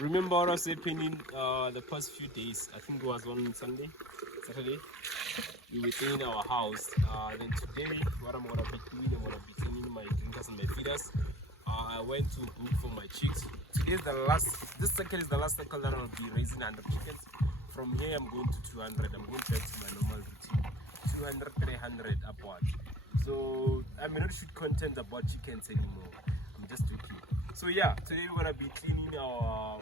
Remember what I was happening the past few days? I think it was on Saturday. We were cleaning our house. Then today, what I'm gonna be doing, I'm gonna be cleaning my drinkers and my feeders. I went to book for my chicks. This cycle is the last cycle that I'll be raising 100 chickens. From here, I'm going to 200. I'm going back to my normal routine. 200, 300 upward. So I may not shoot content about chickens anymore. I'm just joking. So yeah, today we're gonna be cleaning our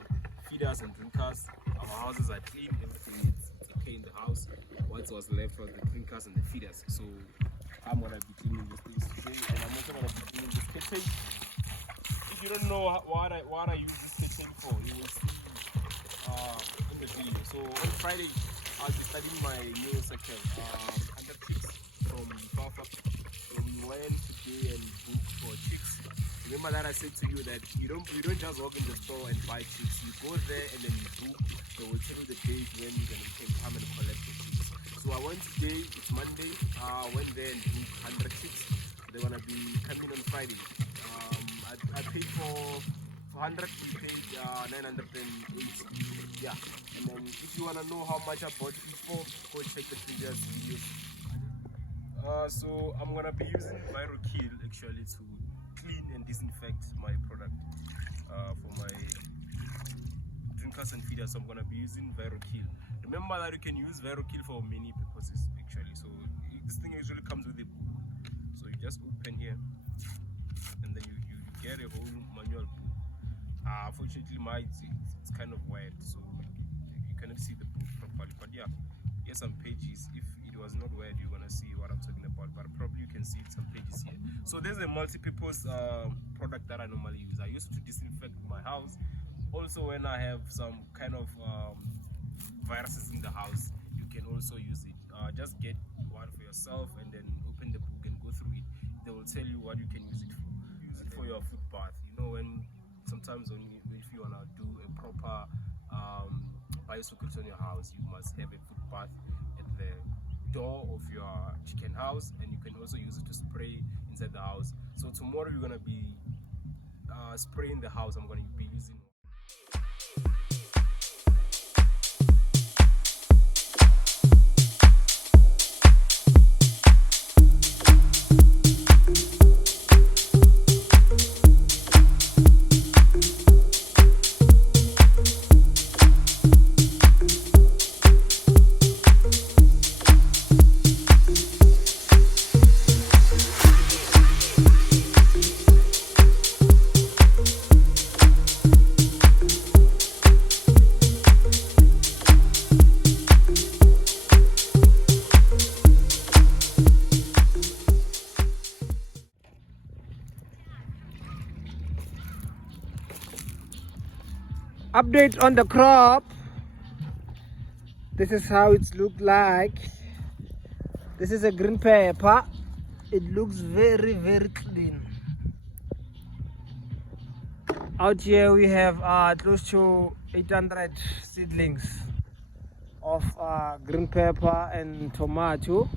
feeders and drinkers. Our houses are clean, everything is okay in the house. What was left was the drinkers and the feeders. So I'm gonna be cleaning these things today, and I'm also gonna be cleaning this kitchen. If you don't know what I use this kitchen for, you will see in the video. So on Friday, I'll be starting my new cycle, 100 chicks from Fafa. So we went today and booked for chicks. Remember that I said to you that you don't just walk in the store and buy chicks. You go there and then you book. They will tell you the date when you can come and collect the chicks. So I went today. It's Monday. Went there and booked 100 chicks. They're gonna be coming on Friday. I paid for 100. We paid 980. Yeah. And then if you wanna know how much I bought it for, go check the previous videos. So I'm gonna be using Kill actually to clean and disinfect my product for my drinkers and feeders. So I'm gonna be using Kill. Remember that you can use Kill for many purposes actually. So this thing usually comes with a book. So you just open here and then you get a whole manual book. Fortunately it's kind of wide, so you cannot see the book properly. But yeah, here's some pages. If it was not wide, you're gonna see what I'm talking about, but probably you can see some pages here. So there's a multi-purpose product that I normally use. I used to disinfect my house. Also, when I have some kind of viruses in the house, you can also use it. Just get one for yourself and then open the book and go through it. They will tell you what you can use it for. Use it for your food bath. You know, when sometimes if you wanna do a proper biosecurity on your house, you must have a food bath at the door of your chicken house, and you can also use it to spray inside the house. So tomorrow we're gonna be spraying the house. I'm gonna be using update on the crop. This is how it's looked like. This is a green pepper. It looks very clean. Out here we have close to 800 seedlings of green pepper and tomato.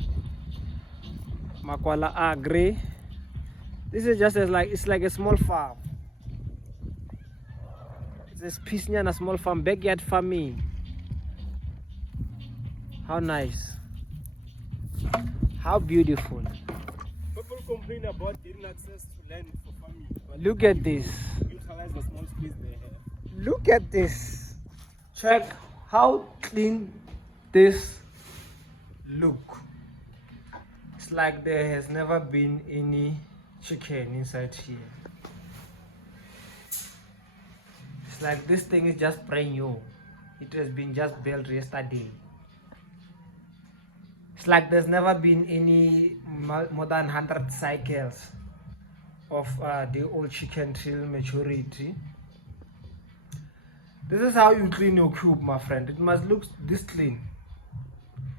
Makwala Agri. This is just it's like a small farm. This Pisnian, a small farm, backyard farming. How nice. How beautiful. People complain about getting access to land for farming. Look at this. Utilize the small space they have. Look at this. Check how clean this look. It's like there has never been any chicken inside here. It's like this thing is just brand new. It has been just built yesterday. It's like there's never been any more than 100 cycles of the old chicken till maturity. This is how you clean your coop, my friend. It must look this clean.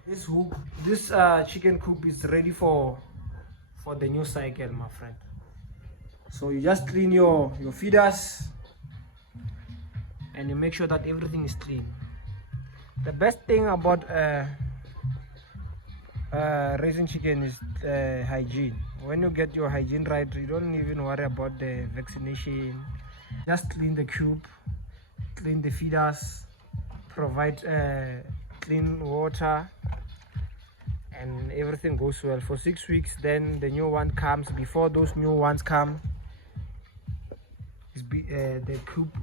This chicken coop is ready for the new cycle, my friend. So you just clean your feeders and you make sure that everything is clean. The best thing about raising chicken is hygiene. When you get your hygiene right, you don't even worry about the vaccination. Just clean the coop, clean the feeders, provide clean water, and everything goes well for 6 weeks. Then the new one comes. Before those new ones come, the coop,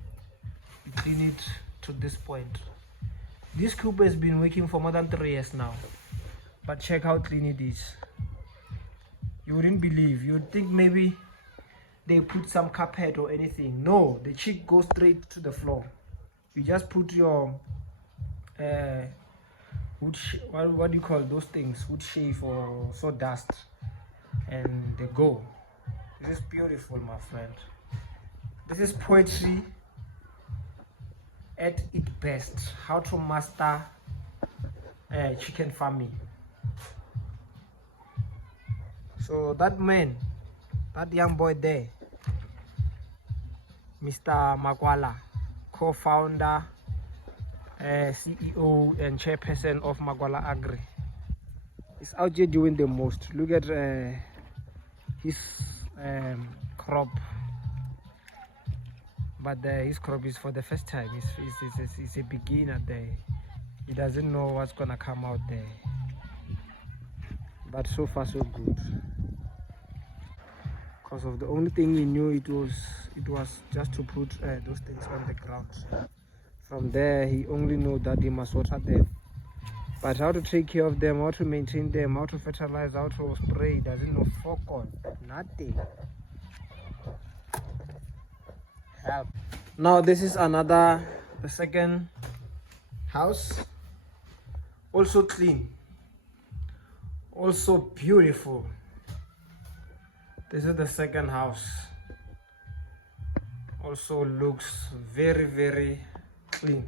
you clean it to this point. This coop has been working for more than 3 years now, but check how clean it is. You wouldn't believe. You'd think maybe they put some carpet or anything. No, the chick goes straight to the floor. You just put your what do you call those things, wood shave or sawdust, and they go. This is beautiful, my friend. This is poetry at its best. How to master chicken farming. So that man, that young boy there, Mr. Magwala, co-founder, CEO and chairperson of Magwala Agri, is out here doing the most. Look at his crop, but his crop is for the first time. He's a beginner there. He doesn't know what's gonna come out there, but so far so good. Because of the only thing he knew, it was just to put those things on the ground. From there, he only knew that he must water them, but how to take care of them, how to maintain them, how to fertilize, how to spray, he doesn't know fuck all, nothing. Help. Now this is the second house, also clean, also beautiful. This is the second house, also looks very, very clean.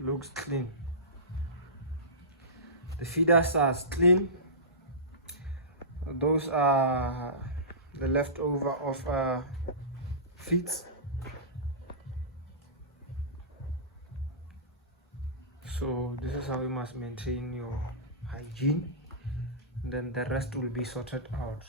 Looks clean. The feeders are clean. Those are the leftover of feeds. So this is how you must maintain your hygiene. Then the rest will be sorted out.